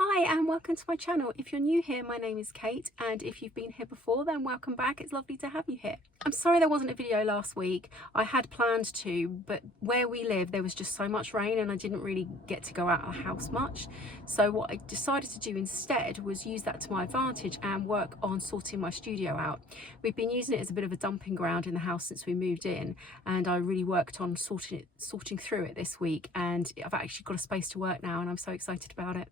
Hi and welcome to my channel. If you're new here, my name is Kate, and if you've been here before, then welcome back. It's lovely to have you here. I'm sorry there wasn't a video last week. I had planned to, but where we live there was just so much rain and I didn't really get to go out of the house much. So what I decided to do instead was use that to my advantage and work on sorting my studio out. We've been using it as a bit of a dumping ground in the house since we moved in, and I really worked on sorting through it this week, and I've actually got a space to work now and I'm so excited about it.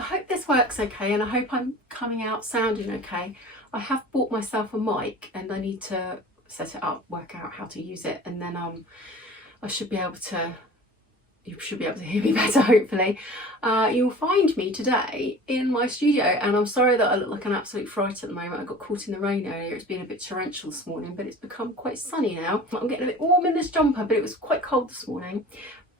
I hope this works okay, and I hope I'm coming out sounding okay. I have bought myself a mic and I need to set it up, work out how to use it, and then you should be able to hear me better, hopefully. You'll find me today in my studio, and I'm sorry that I look like an absolute fright at the moment. I got caught in the rain earlier. It's been a bit torrential this morning, but it's become quite sunny now. I'm getting a bit warm in this jumper, but it was quite cold this morning.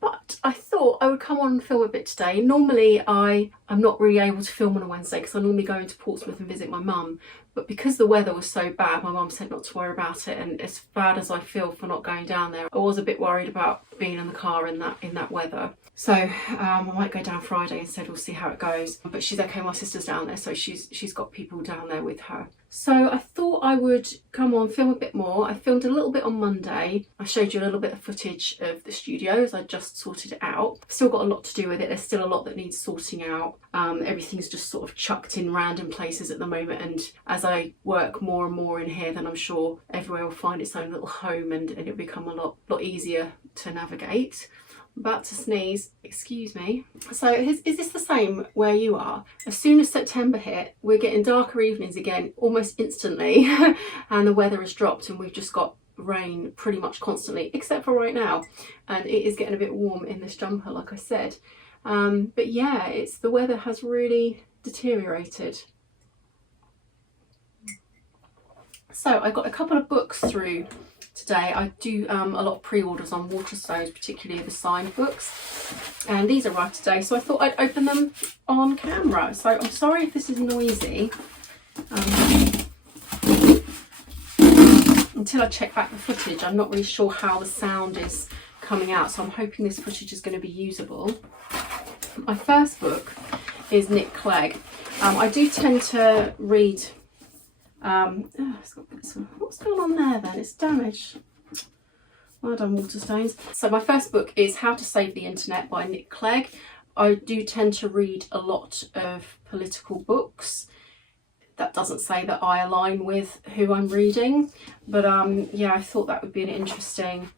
But I thought I would come on and film a bit today. Normally I'm not really able to film on a Wednesday because I normally go into Portsmouth and visit my mum. But because the weather was so bad, my mum said not to worry about it. And as bad as I feel for not going down there, I was a bit worried about being in the car in that weather. So I might go down Friday instead. We'll see how it goes. But she's okay. My sister's down there, so she's got people down there with her. So I thought I would come on, film a bit more. I filmed a little bit on Monday. I showed you a little bit of footage of the studio as I just sorted it out. Still got a lot to do with it. There's still a lot that needs sorting out. Everything's just sort of chucked in random places at the moment, and as I work more and more in here, then I'm sure everywhere will find its own little home, and it'll become a lot easier to navigate. About to sneeze, excuse me. So is this the same where you are? As soon as September hit, we're getting darker evenings again almost instantly and the weather has dropped and we've just got rain pretty much constantly, except for right now, and it is getting a bit warm in this jumper, like I said. But yeah, the weather has really deteriorated. So I got a couple of books through today. I do a lot of pre-orders on Waterstones, particularly the signed books, and these arrived today, so I thought I'd open them on camera. So I'm sorry if this is noisy. Until I check back the footage, I'm not really sure how the sound is coming out, so I'm hoping this footage is going to be usable. My first book is Nick Clegg. I do tend to read what's going on there then? It's damaged. Well done, Waterstones. So my first book is How to Save the Internet by Nick Clegg. I do tend to read a lot of political books. that doesn't say that I align with who I'm reading, but yeah, I thought that would be an interesting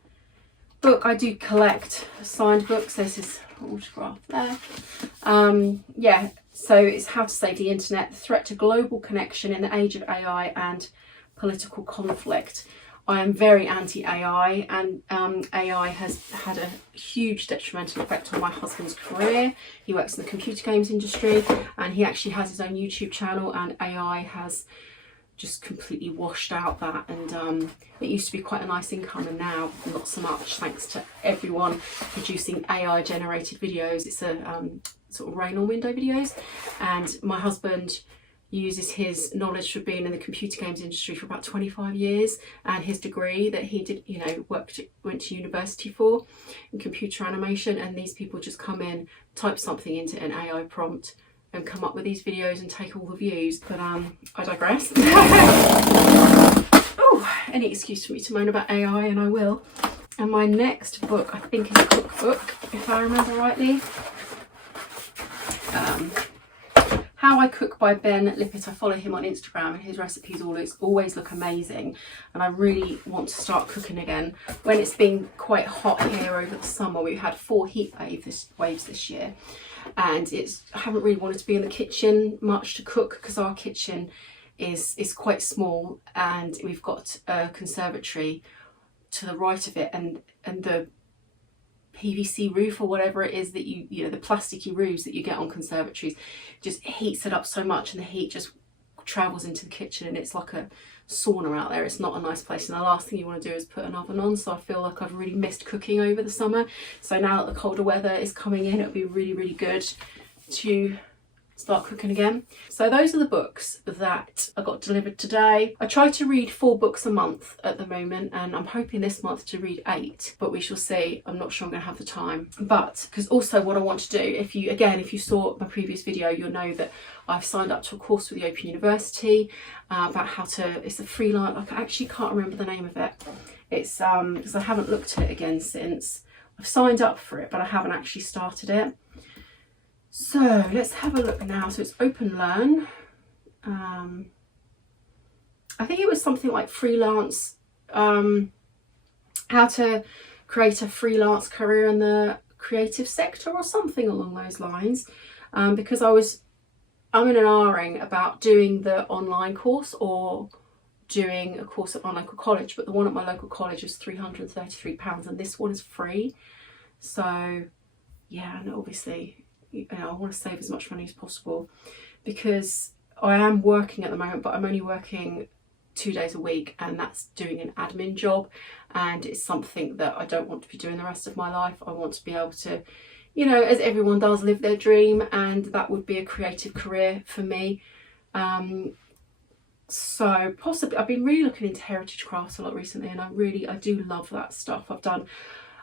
book. I do collect signed books. This is an autograph there. Yeah, so it's How to Save the Internet, the Threat to Global Connection in the Age of AI and Political Conflict. I am very anti-AI, and AI has had a huge detrimental effect on my husband's career. He works in the computer games industry, and he actually has his own YouTube channel, and AI has just completely washed out that, and it used to be quite a nice income, and now not so much, thanks to everyone producing AI generated videos. It's a sort of rain on window videos, and my husband uses his knowledge for being in the computer games industry for about 25 years, and his degree that he did, you know, went to university for in computer animation, and these people just come in, type something into an AI prompt and come up with these videos and take all the views. But I digress. Oh, any excuse for me to moan about AI, and I will. And my next book, I think, is a cookbook, if I remember rightly. How I Cook by Ben Lippert. I follow him on Instagram, and his recipes always look amazing, and I really want to start cooking again. When it's been quite hot here over the summer, we've had 4 heat waves this year, and I haven't really wanted to be in the kitchen much to cook, because our kitchen is quite small, and we've got a conservatory to the right of it, and the PVC roof or whatever it is that you know, the plasticky roofs that you get on conservatories, just heats it up so much, and the heat just travels into the kitchen, and it's like a sauna out there. It's not a nice place, and the last thing you want to do is put an oven on. So I feel like I've really missed cooking over the summer. So now that the colder weather is coming in, it'll be really, really good to start cooking again. So those are the books that I got delivered today. I try to read 4 books a month at the moment, and I'm hoping this month to read 8, but we shall see. I'm not sure I'm going to have the time. But because also what I want to do, if you saw my previous video, you'll know that I've signed up to a course with the Open University about how to, it's a freelance, I actually can't remember the name of it. It's because I haven't looked at it again since I've signed up for it, but I haven't actually started it. So let's have a look now. So it's Open Learn. I think it was something like freelance, how to create a freelance career in the creative sector or something along those lines. Because I'm in an R-ing about doing the online course or doing a course at my local college, but the one at my local college is £333, and this one is free. So yeah, and obviously, you know, I want to save as much money as possible, because I am working at the moment, but I'm only working 2 days a week, and that's doing an admin job, and it's something that I don't want to be doing the rest of my life. I want to be able to, you know, as everyone does, live their dream, and that would be a creative career for me. So possibly, I've been really looking into heritage crafts a lot recently, and I do love that stuff. I've done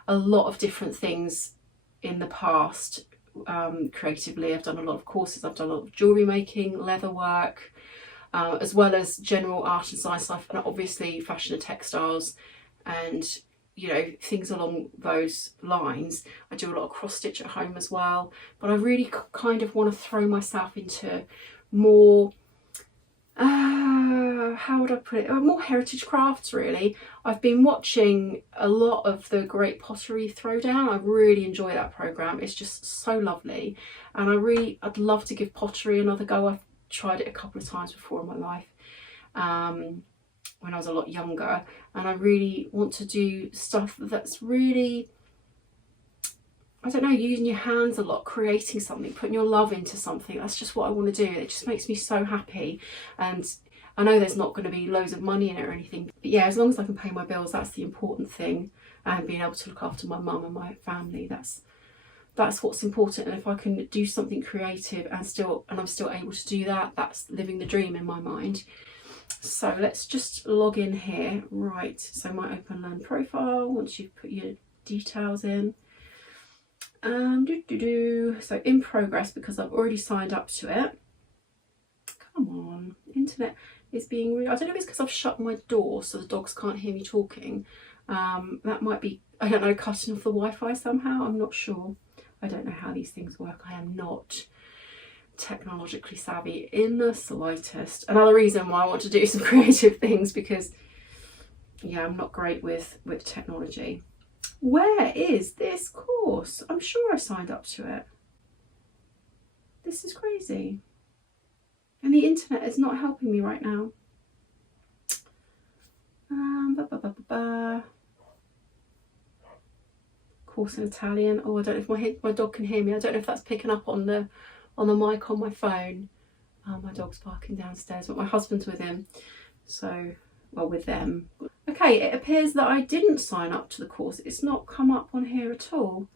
a lot of different things in the past. Creatively, I've done a lot of courses, I've done a lot of jewellery making, leather work, as well as general art and science stuff, and obviously fashion and textiles, and you know, things along those lines. I do a lot of cross stitch at home as well, but I really kind of want to throw myself into more, how would I put it, more heritage crafts really. I've been watching a lot of the Great Pottery Throwdown. I really enjoy that programme. It's just so lovely, and I'd love to give pottery another go. I've tried it a couple of times before in my life, when I was a lot younger, and I really want to do stuff that's really, I don't know, using your hands a lot, creating something, putting your love into something. That's just what I want to do. It just makes me so happy, and I know there's not going to be loads of money in it or anything, but yeah, as long as I can pay my bills, that's the important thing, and being able to look after my mum and my family, that's what's important. And if I can do something creative and I'm still able to do that, that's living the dream in my mind. So let's just log in here. Right, so my Open Learn profile, once you've put your details in, so in progress, because I've already signed up to it. Come on, internet is being I don't know if it's because I've shut my door so the dogs can't hear me talking. That might be, I don't know, cutting off the Wi-Fi somehow. I'm not sure. I don't know how these things work. I am not technologically savvy in the slightest. Another reason why I want to do some creative things, because yeah, I'm not great with technology. Where is this course? I'm sure I signed up to it. This is crazy. And the internet is not helping me right now. Course in Italian. Oh, I don't know if my dog can hear me. I don't know if that's picking up on the mic on my phone. My dog's barking downstairs, but my husband's with him. So, well, with them. Okay, it appears that I didn't sign up to the course. It's not come up on here at all.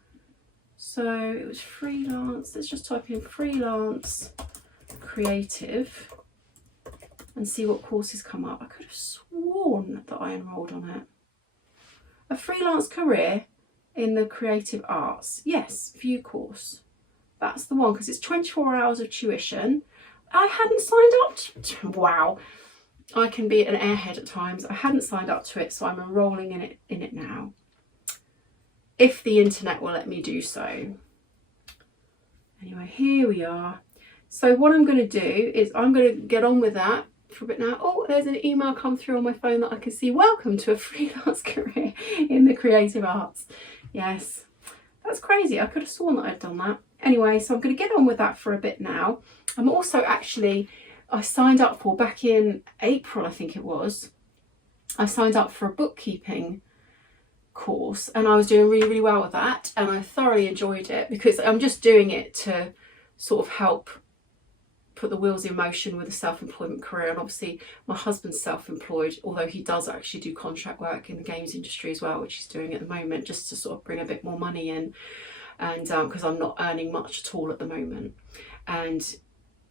So it was freelance. Let's just type in freelance creative and see what courses come up. I could have sworn that I enrolled on it. A freelance career in the creative arts. Yes, view course. That's the one, because it's 24 hours of tuition. I hadn't signed up to, wow. I can be an airhead at times. I hadn't signed up to it, so I'm enrolling in it now. If the internet will let me do so. Anyway, here we are. So what I'm going to do is I'm going to get on with that for a bit now. Oh, there's an email come through on my phone that I can see. Welcome to a freelance career in the creative arts. Yes, that's crazy. I could have sworn that I'd done that. Anyway, so I'm going to get on with that for a bit now. I'm also actually, I signed up for, back in April, I think it was, I signed up for a bookkeeping course, and I was doing really, really well with that, and I thoroughly enjoyed it, because I'm just doing it to sort of help put the wheels in motion with a self-employment career. And obviously my husband's self-employed, although he does actually do contract work in the games industry as well, which he's doing at the moment, just to sort of bring a bit more money in, and because I'm not earning much at all at the moment. And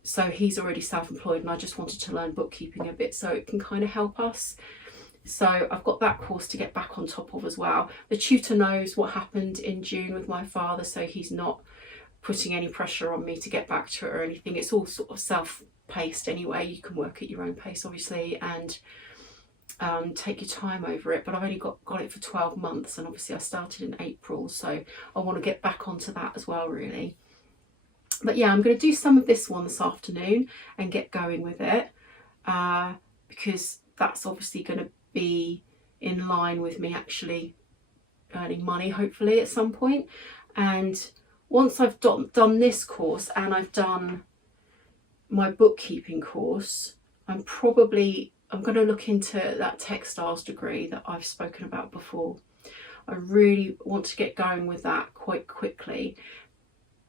so he's already self-employed, and I just wanted to learn bookkeeping a bit so it can kind of help us. So I've got that course to get back on top of as well. The tutor knows what happened in June with my father, so he's not putting any pressure on me to get back to it or anything. It's all sort of self-paced anyway. You can work at your own pace, obviously, and take your time over it. But I've only got it for 12 months, and obviously I started in April, so I want to get back onto that as well, really. But yeah, I'm going to do some of this one this afternoon and get going with it, because that's obviously going to be in line with me actually earning money, hopefully, at some point. And once I've done this course and I've done my bookkeeping course, I'm going to look into that textiles degree that I've spoken about before. I really want to get going with that quite quickly.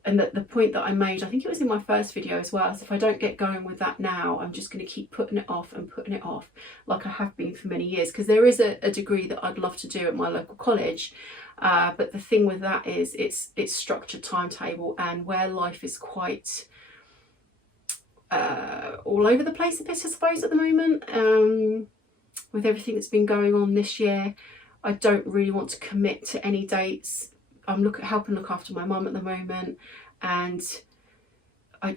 And the point that I made, I think it was in my first video as well, is if I don't get going with that now, I'm just going to keep putting it off and putting it off, like I have been for many years, because there is a degree that I'd love to do at my local college. But the thing with that is it's structured timetable, and where life is quite all over the place a bit, I suppose, at the moment, with everything that's been going on this year. I don't really want to commit to any dates. I'm helping look after my mum at the moment, and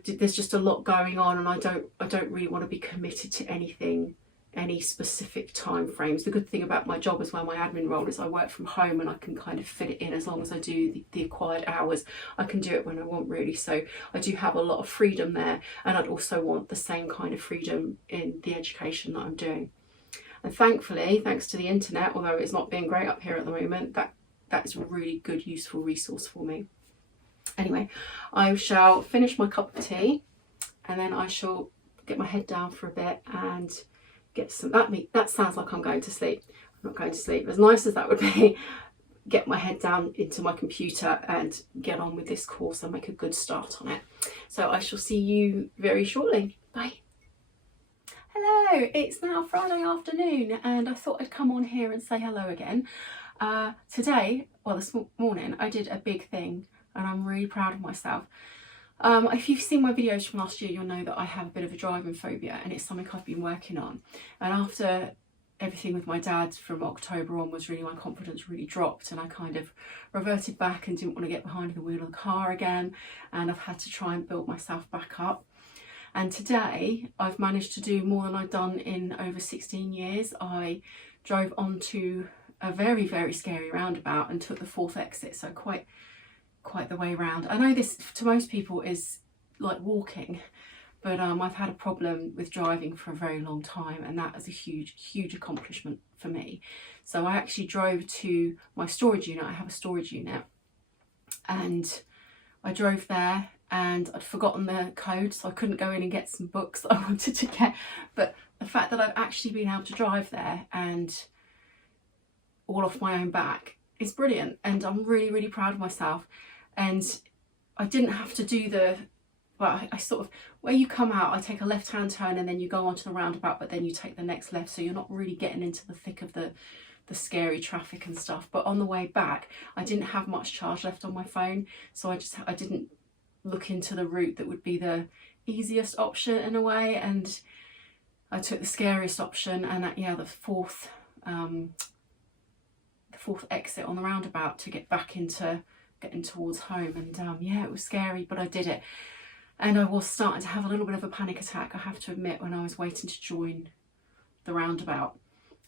there's just a lot going on, and I don't really want to be committed to anything, any specific time frames. The good thing about my job as well, my admin role, is I work from home, and I can kind of fit it in as long as I do the acquired hours. I can do it when I want, really. So I do have a lot of freedom there, and I'd also want the same kind of freedom in the education that I'm doing. And thankfully, thanks to the internet, although it's not being great up here at the moment, that is a really good, useful resource for me. Anyway, I shall finish my cup of tea, and then I shall get my head down for a bit and get some, that sounds like I'm going to sleep. I'm not going to sleep, as nice as that would be. Get my head down into my computer and get on with this course and make a good start on it. So I shall see you very shortly. Bye. Hello, it's now Friday afternoon, and I thought I'd come on here and say hello again. Today, well, this morning, I did a big thing, and I'm really proud of myself. If you've seen my videos from last year, you'll know that I have a bit of a driving phobia, and it's something I've been working on. And after everything with my dad from October onwards, really, my confidence really dropped, and I kind of reverted back and didn't want to get behind the wheel of the car again, and I've had to try and build myself back up. And today I've managed to do more than I've done in over 16 years. I drove onto a very, very scary roundabout and took the 4th exit, so quite the way round. I know this to most people is like walking, but I've had a problem with driving for a very long time, and that is a huge accomplishment for me. So I actually drove to my storage unit. I have a storage unit, and I drove there, and I'd forgotten the code, so I couldn't go in and get some books that I wanted to get. But the fact that I've actually been able to drive there and all off my own back is brilliant, and I'm really proud of myself. And I didn't have to do the, well, I sort of, where you come out, I take a left-hand turn and then you go onto the roundabout, but then you take the next left, so you're not really getting into the thick of the scary traffic and stuff. But on the way back, I didn't have much charge left on my phone, so I didn't look into the route that would be the easiest option in a way, and I took the scariest option, and yeah, the fourth exit on the roundabout to get back into getting towards home. And yeah, it was scary, but I did it. And I was starting to have a little bit of a panic attack, I have to admit, when I was waiting to join the roundabout,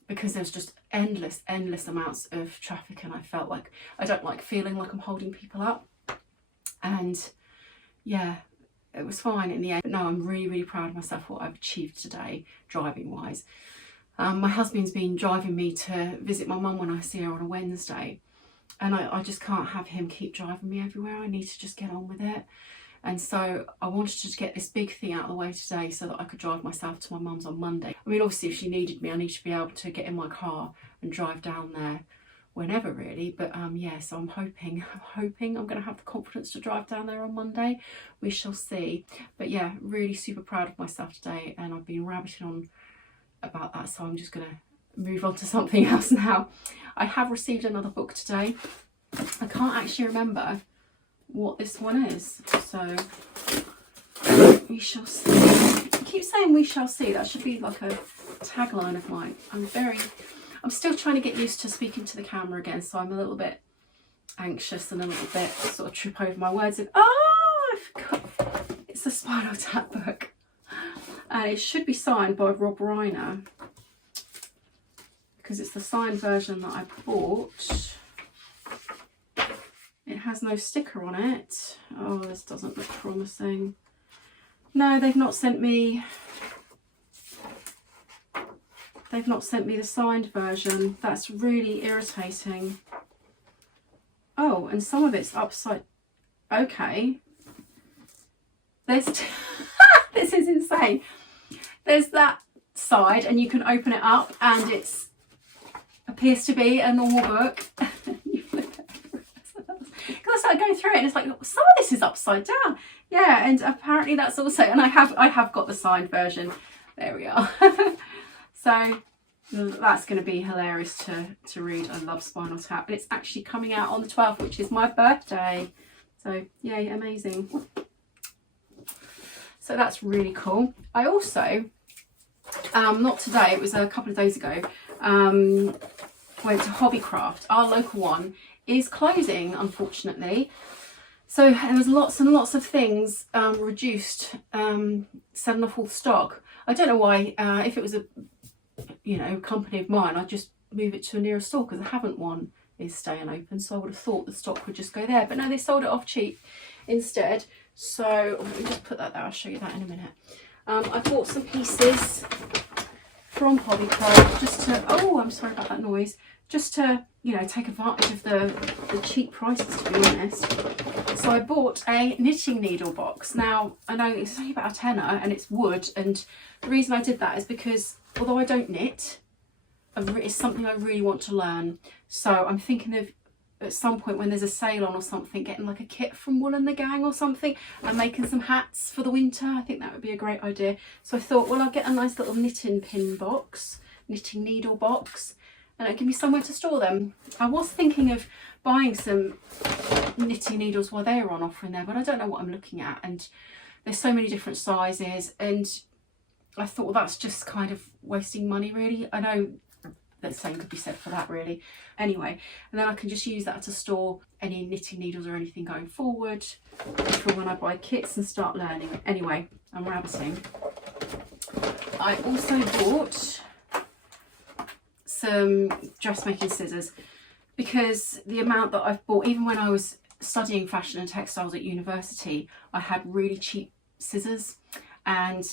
because there's just endless amounts of traffic, and I felt like I don't like feeling like I'm holding people up. And yeah, it was fine in the end. But no, I'm really proud of myself, what I've achieved today, driving wise. My husband's been driving me to visit my mum when I see her on a Wednesday, and I just can't have him keep driving me everywhere. I need to just get on with it. And so I wanted to get this big thing out of the way today so that I could drive myself to my mum's on Monday. I mean, obviously if she needed me, I need to be able to get in my car and drive down there whenever really. But yeah, so I'm hoping I'm going to have the confidence to drive down there on Monday. We shall see. But yeah, really super proud of myself today, and I've been rabbiting on about that, so I'm just going to move on to something else now. I have received another book today. I can't actually remember what this one is, so we shall see. I keep saying we shall see. That should be like a tagline of mine. I'm still trying to get used to speaking to the camera again, so I'm a little bit anxious and a little bit sort of trip over my words. And oh, I forgot, it's a Spinal Tap book, and it should be signed by Rob Reiner, because it's the signed version that I bought. It has no sticker on it. Oh, this doesn't look promising. No, they've not sent me the signed version. That's really irritating. Oh, and some of it's upside. Okay. There's this is insane. There's that side, and you can open it up, and it's appears to be a normal book. You flip it. Because I started going through it, and it's like, some of this is upside down. Yeah, and apparently that's also, and I have got the signed version. There we are. So that's going to be hilarious to read. I love Spinal Tap, and it's actually coming out on the 12th, which is my birthday. So yay, amazing. So that's really cool. I also, not today, it was a couple of days ago, went to Hobbycraft. Our local one is closing, unfortunately. So there was lots and lots of things reduced, selling off all the stock. I don't know why. If it was a company of mine, I'd just move it to a nearer store, because the Haven't one is staying open, so I would have thought the stock would just go there. But no, they sold it off cheap instead. So let me just put that there. I'll show you that in a minute. I bought some pieces from Hobbycraft just to, oh, I'm sorry about that noise, just to, take advantage of the cheap prices, to be honest. So I bought a knitting needle box. Now, I know it's only about a tenner, and it's wood, and the reason I did that is because although I don't knit, it's something I really want to learn. So I'm thinking of, at some point when there's a sale on or something, getting like a kit from Wool and the Gang or something, and making some hats for the winter. I think that would be a great idea. So I thought, well, I'll get a nice little knitting pin box, knitting needle box, and it'll give me somewhere to store them. I was thinking of buying some knitting needles while they were on offer in there, but I don't know what I'm looking at, and there's so many different sizes, and I thought, well, that's just kind of wasting money really. I know the same could be said for that really. Anyway, and then I can just use that to store any knitting needles or anything going forward for when I buy kits and start learning. Anyway, I'm rabbiting. I also bought some dressmaking scissors, because the amount that I've bought, even when I was studying fashion and textiles at university, I had really cheap scissors, and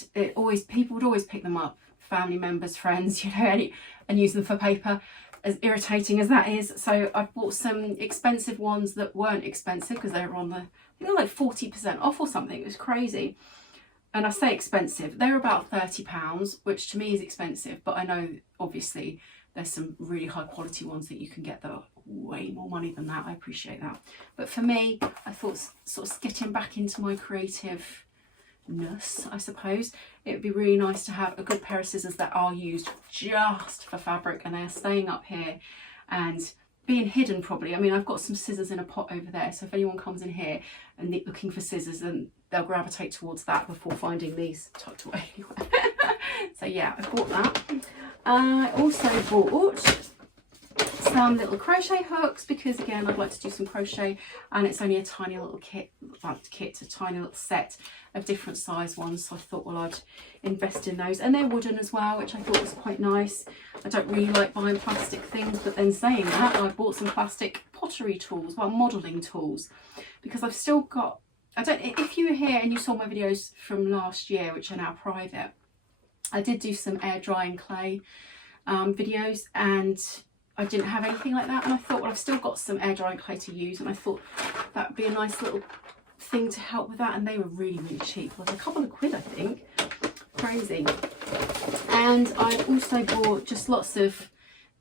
people would always pick them up, family members, friends, you know, and use them for paper, as irritating as that is. So I bought some expensive ones that weren't expensive because they were on the, I think they're like 40% off or something. It was crazy. And I say expensive, they're about £30, which to me is expensive, but I know obviously there's some really high quality ones that you can get that are way more money than that. I appreciate that. But for me, I thought sort of getting back into my creativeness, I suppose, it would be really nice to have a good pair of scissors that are used just for fabric and they're staying up here and being hidden probably. I mean, I've got some scissors in a pot over there, so if anyone comes in here and looking for scissors, then they'll gravitate towards that before finding these tucked away anywhere. So yeah, I bought that. I also bought some little crochet hooks because again I'd like to do some crochet, and it's only a tiny little a tiny little set of different size ones, so I thought, well, I'd invest in those, and they're wooden as well, which I thought was quite nice. I don't really like buying plastic things, but then saying that, I bought some plastic pottery tools, well, modelling tools, because I've still got, if you were here and you saw my videos from last year, which are now private, I did do some air drying clay videos, and I didn't have anything like that, and I thought, well, I've still got some air drying clay to use, and I thought that would be a nice little thing to help with that, and they were really, really cheap, like a couple of quid, I think. Crazy. And I also bought just lots of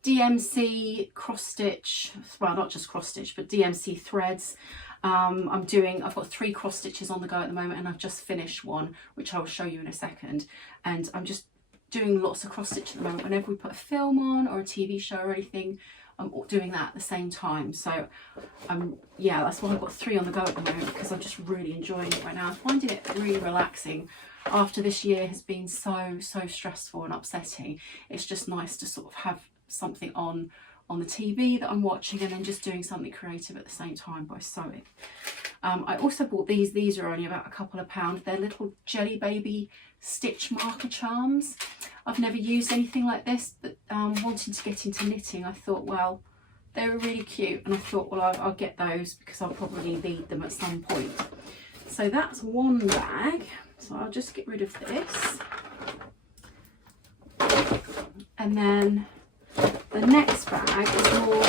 DMC cross stitch, well, not just cross stitch, but DMC threads. I've got 3 cross stitches on the go at the moment, and I've just finished one, which I will show you in a second, and I'm just doing lots of cross stitch at the moment. Whenever we put a film on or a TV show or anything, I'm doing that at the same time. So yeah, that's why I've got 3 on the go at the moment, because I'm just really enjoying it right now. I'm finding it really relaxing after this year has been so stressful and upsetting. It's just nice to sort of have something on the TV that I'm watching, and then just doing something creative at the same time by sewing. I also bought these are only about a couple of pounds. They're little Jelly Baby stitch marker charms. I've never used anything like this, but wanting to get into knitting, I thought, well, they were really cute, and I thought, well, I'll get those because I'll probably need them at some point. So that's one bag, so I'll just get rid of this, and then the next bag is more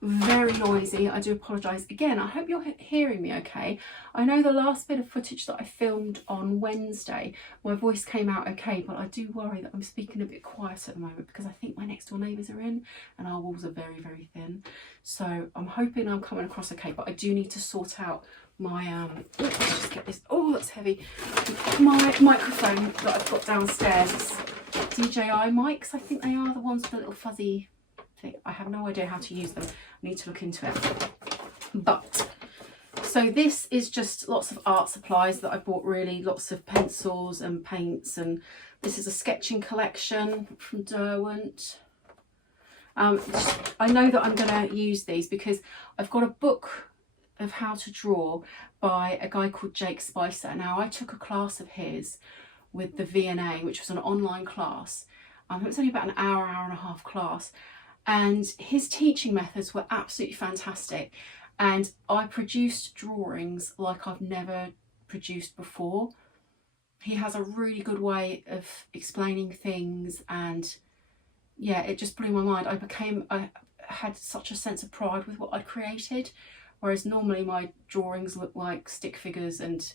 very noisy. I do apologise again. I hope you're hearing me okay. I know the last bit of footage that I filmed on Wednesday, my voice came out okay, but I do worry that I'm speaking a bit quiet at the moment because I think my next door neighbours are in and our walls are very, very thin. So I'm hoping I'm coming across okay, but I do need to sort out my let's just get this, oh, that's heavy, my microphone that I've got downstairs. It's DJI mics, I think they are, the ones with the little fuzzy thing. I have no idea how to use them. I need to look into it. But so this is just lots of art supplies that I bought, really, lots of pencils and paints, and this is a sketching collection from Derwent. I know that I'm going to use these because I've got a book of how to draw by a guy called Jake Spicer. Now, I took a class of his with the V&A, which was an online class. It was only about an hour and a half class, and his teaching methods were absolutely fantastic, and I produced drawings like I've never produced before. He has a really good way of explaining things, and yeah, it just blew my mind. I had such a sense of pride with what I created, whereas normally my drawings look like stick figures and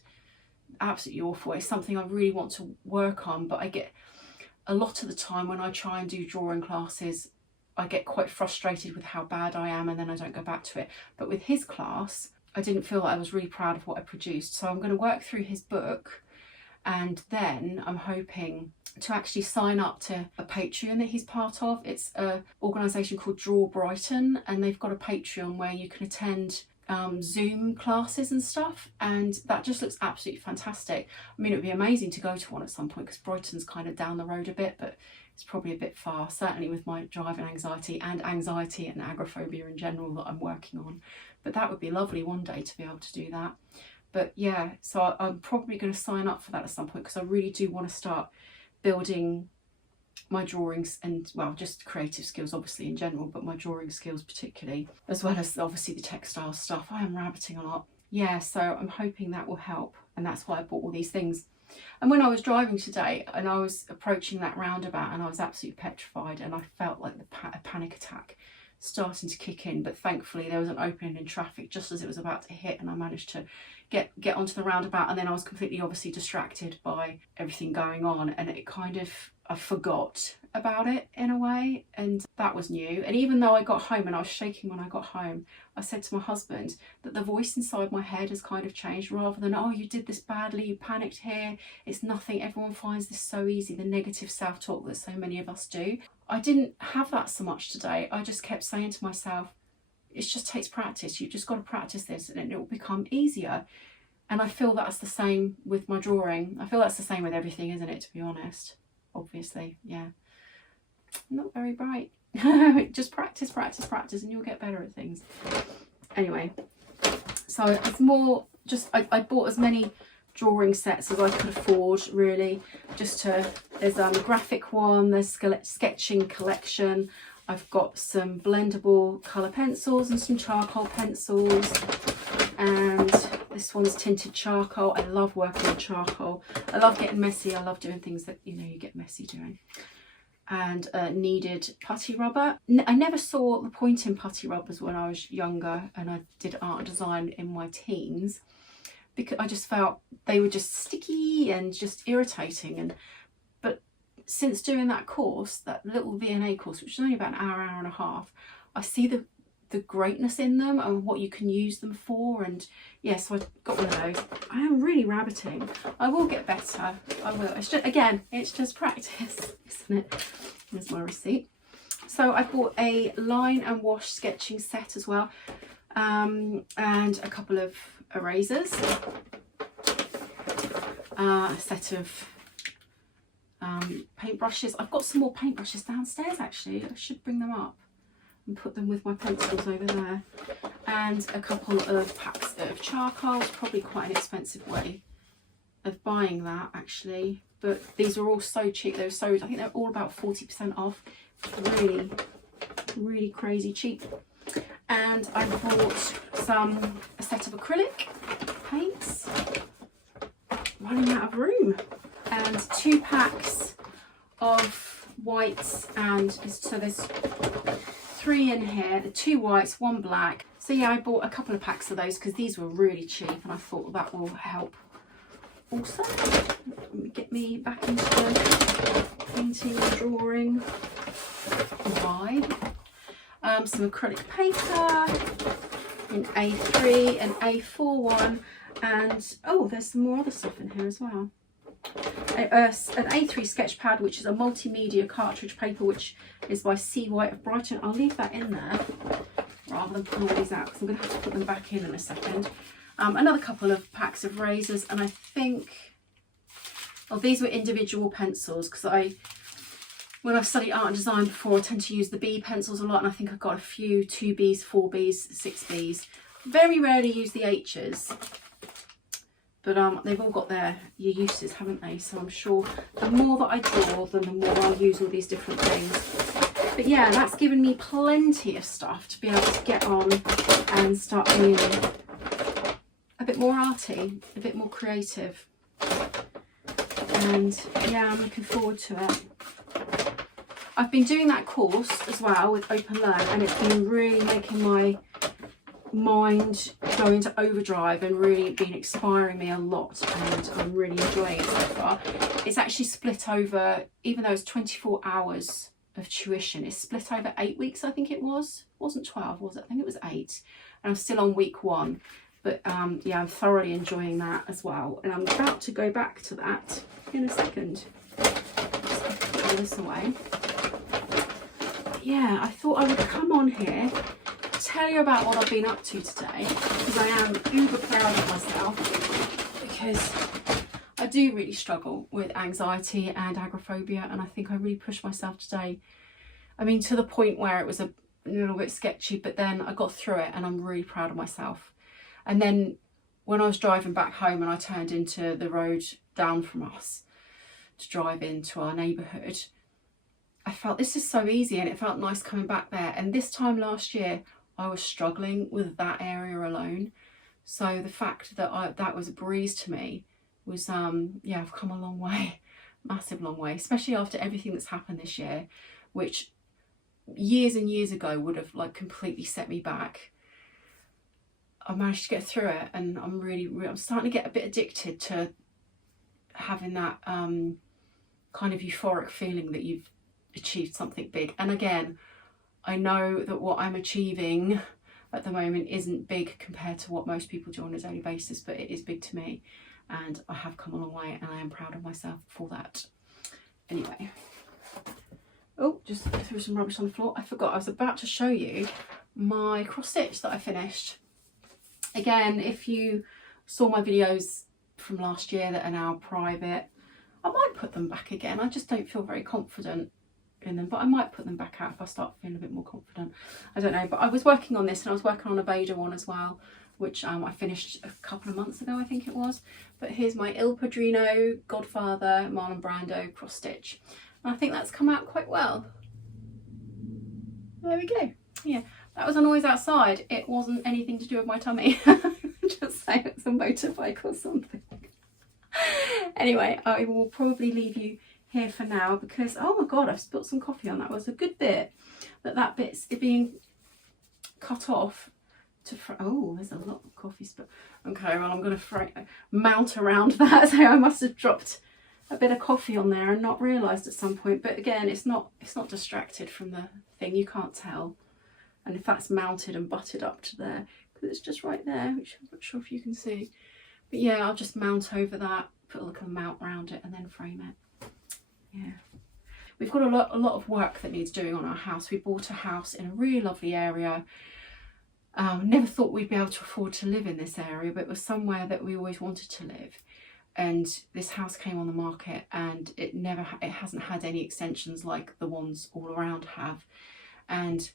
absolutely awful. It's something I really want to work on, but I get a lot of the time when I try and do drawing classes, I get quite frustrated with how bad I am, and then I don't go back to it. But with his class, I didn't feel like I was really proud of what I produced. So I'm going to work through his book, and then I'm hoping to actually sign up to a Patreon that he's part of. It's an organisation called Draw Brighton, and they've got a Patreon where you can attend Zoom classes and stuff, and that just looks absolutely fantastic. I mean, it would be amazing to go to one at some point because Brighton's kind of down the road a bit, but it's probably a bit far, certainly with my driving anxiety and agoraphobia in general that I'm working on. But that would be lovely one day to be able to do that. But yeah, so I'm probably going to sign up for that at some point because I really do want to start building my drawings and, well, just creative skills obviously in general, but my drawing skills particularly, as well as obviously the textile stuff. I am rabbiting a lot. Yeah, so I'm hoping that will help. and that's why I bought all these things. And when I was driving today and I was approaching that roundabout and I was absolutely petrified and I felt like a panic attack starting to kick in, but thankfully there was an opening in traffic just as it was about to hit, and I managed to get onto the roundabout, and then I was completely obviously distracted by everything going on, and it kind of, I forgot about it in a way, and that was new. And even though I got home and I was shaking when I got home, I said to my husband that the voice inside my head has kind of changed, rather than, oh, you did this badly, you panicked here, it's nothing, everyone finds this so easy, the negative self-talk that so many of us do. I didn't have that so much today. I just kept saying to myself, it just takes practice, you've just got to practice this and it will become easier. And I feel that's the same with my drawing. I feel that's the same with everything, isn't it, to be honest? Obviously, yeah. I'm not very bright. Just practice, practice, practice, and you'll get better at things. Anyway, so it's more just, I bought as many drawing sets as I could afford, really. Just to, there's a graphic one, there's sketching collection. I've got some blendable colour pencils and some charcoal pencils. And this one's tinted charcoal. I love working with charcoal. I love getting messy. I love doing things that, you know, you get messy doing. And kneaded putty rubber. I never saw the point in putty rubbers when I was younger and I did art and design in my teens, because I just felt they were just sticky and just irritating. But since doing that course, that little V&A course, which is only about an hour, hour and a half, I see the greatness in them and what you can use them for. And yeah, so I got one of those. I am really rabbiting. I will get better. I will. It's just, again, it's just practice, isn't it? There's my receipt. So I bought a line and wash sketching set as well, and a couple of erasers, a set of paintbrushes. I've got some more paintbrushes downstairs actually. I should bring them up and put them with my pencils over there, and a couple of packs of charcoal. It's probably quite an expensive way of buying that actually, but these were all so cheap. They were so, I think they're all about 40% off. Really, really crazy cheap. And I bought a set of acrylic paints, running out of room, and 2 packs of whites, and so there's 3 in here, the 2 whites, 1 black. So yeah, I bought a couple of packs of those because these were really cheap, and I thought that will help. Also, let me get me back into the painting and drawing vibe. Some acrylic paper in A3 and A4 one, and oh, there's some more other stuff in here as well. An A3 sketch pad, which is a multimedia cartridge paper, which is by C. White of Brighton. I'll leave that in there rather than pull all these out because I'm going to have to put them back in a second. Another couple of packs of razors, and I think, oh, these were individual pencils because when I've studied art and design before, I tend to use the B pencils a lot, and I think I've got a few 2Bs, 4Bs, 6Bs. Very rarely use the H's. But they've all got your uses, haven't they? So I'm sure the more that I draw, then the more I'll use all these different things. But yeah, that's given me plenty of stuff to be able to get on and start being a bit more arty, a bit more creative. And yeah, I'm looking forward to it. I've been doing that course as well with Open Learn, and it's been really making my mind go into overdrive and really been inspiring me a lot, and I'm really enjoying it so far. It's actually split over, even though it's 24 hours of tuition, it's split over 8 weeks, I think it was. It wasn't 12, was it? I think it was 8, and I'm still on week 1. But yeah, I'm thoroughly enjoying that as well, and I'm about to go back to that in a second. Just put this away. But yeah, I thought I would come on here, tell you about what I've been up to today, because I am uber proud of myself, because I do really struggle with anxiety and agoraphobia, and I think I really pushed myself today. I mean, to the point where it was a little bit sketchy, but then I got through it, and I'm really proud of myself. And then when I was driving back home and I turned into the road down from us to drive into our neighbourhood, I felt this is so easy, and it felt nice coming back there. And this time last year, I was struggling with that area alone. So the fact that that was a breeze to me was, yeah, I've come a long way, massive long way, especially after everything that's happened this year, which years and years ago would have like completely set me back. I managed to get through it, and I'm starting to get a bit addicted to having that kind of euphoric feeling that you've achieved something big. And again, I know that what I'm achieving at the moment isn't big compared to what most people do on a daily basis, but it is big to me, and I have come a long way, and I am proud of myself for that. Anyway, oh, just threw some rubbish on the floor. I forgot, I was about to show you my cross stitch that I finished. Again, if you saw my videos from last year that are now private, I might put them back again. I just don't feel very confident in them, but I might put them back out if I start feeling a bit more confident. I don't know, but I was working on this, and I was working on a Vader one as well, which I finished a couple of months ago, I think it was. But here's my Il Padrino, Godfather, Marlon Brando cross stitch. And I think that's come out quite well. There we go. Yeah, that was a noise outside. It wasn't anything to do with my tummy. Just say it's a motorbike or something. Anyway, I will probably leave you here for now because, oh my god, I've spilt some coffee on that. It was a good bit, but that bit's being cut off to oh, there's a lot of coffee spill. Okay, well, I'm going to mount around that. So I must have dropped a bit of coffee on there and not realised at some point. But again, it's not distracted from the thing. You can't tell. And in fact, it's mounted and butted up to there because it's just right there, which I'm not sure if you can see. But yeah, I'll just mount over that, put a little mount around it, and then frame it. Yeah, we've got a lot of work that needs doing on our house. We bought a house in a really lovely area. Never thought we'd be able to afford to live in this area, but it was somewhere that we always wanted to live. And this house came on the market, and it hasn't had any extensions like the ones all around have, and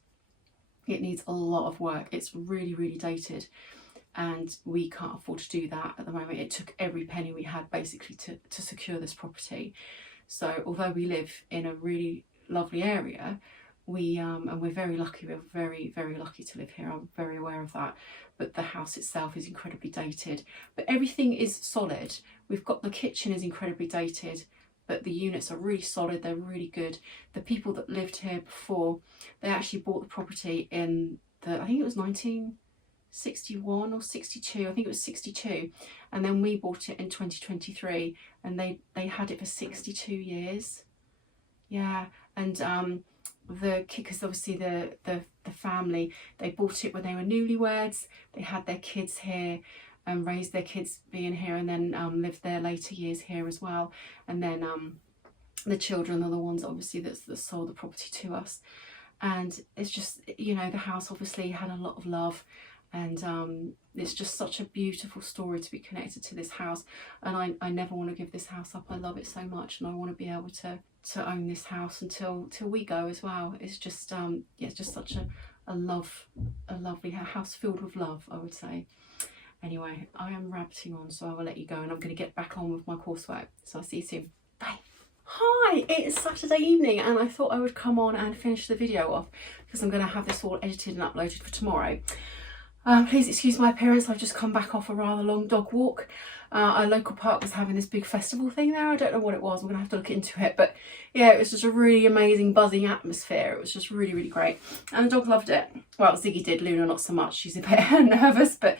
it needs a lot of work. It's really, really dated, and we can't afford to do that at the moment. It took every penny we had basically to secure this property. So although we live in a really lovely area, and we're very lucky, we're very, very lucky to live here. I'm very aware of that. But the house itself is incredibly dated. But everything is solid. We've got the kitchen is incredibly dated, but the units are really solid. They're really good. The people that lived here before, they actually bought the property in I think it was 1961 or 62. I think it was 62. And then we bought it in 2023, and they had it for 62 years. Yeah, and the kickers, obviously the family, they bought it when they were newlyweds. They had their kids here and raised their kids being here, and then lived their later years here as well. And then the children are the ones obviously that sold the property to us. And it's just, you know, the house obviously had a lot of love, and it's just such a beautiful story to be connected to this house. And I never want to give this house up. I love it so much, and I want to be able to own this house until we go as well. It's just yeah, it's just such a lovely house filled with love, I would say. Anyway, I am rabbiting on, so I will let you go, and I'm going to get back on with my coursework. So I'll see you soon. Bye. Hi, it's Saturday evening, and I thought I would come on and finish the video off because I'm going to have this all edited and uploaded for tomorrow. Please excuse my appearance. I've just come back off a rather long dog walk. Our local park was having this big festival thing there. I don't know what it was. I'm going to have to look into it. But yeah, it was just a really amazing buzzing atmosphere. It was just really, really great. And the dog loved it. Well, Ziggy did. Luna not so much. She's a bit nervous. But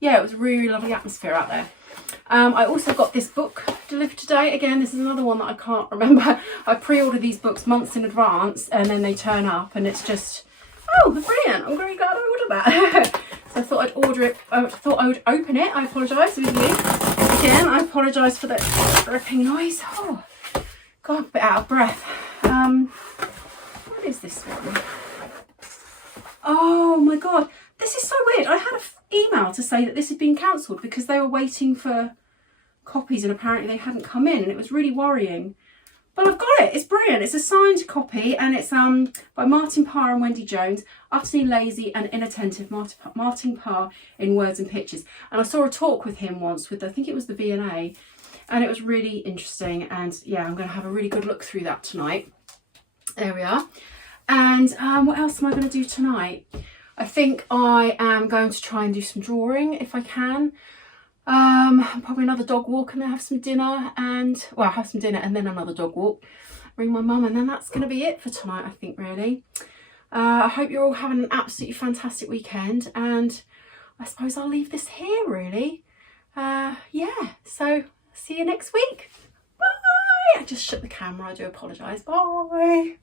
yeah, it was a really lovely atmosphere out there. I also got this book delivered today. Again, this is another one that I can't remember. I pre-ordered these books months in advance, and then they turn up, and it's just, oh, brilliant. I'm very glad I ordered that. So I thought I'd order it. I thought I would open it. I apologise with you. Again, I apologise for the ripping noise. Oh, God, a bit out of breath. What is this one? Oh my God, this is so weird. I had an email to say that this had been cancelled because they were waiting for copies, and apparently they hadn't come in, and it was really worrying. But I've got it. It's brilliant. It's a signed copy, and it's by Martin Parr and Wendy Jones. Utterly lazy and inattentive, Martin Parr in words and pictures. And I saw a talk with him once with, I think it was the V&A, and it was really interesting. And yeah, I'm going to have a really good look through that tonight. There we are. And what else am I going to do tonight? I think I am going to try and do some drawing if I can. Probably another dog walk and then have some dinner and then another dog walk. Ring my mum and then that's going to be it for tonight, I think, really. I hope you're all having an absolutely fantastic weekend, and I suppose I'll leave this here, really. Yeah, so see you next week. Bye! I just shut the camera, I do apologise. Bye!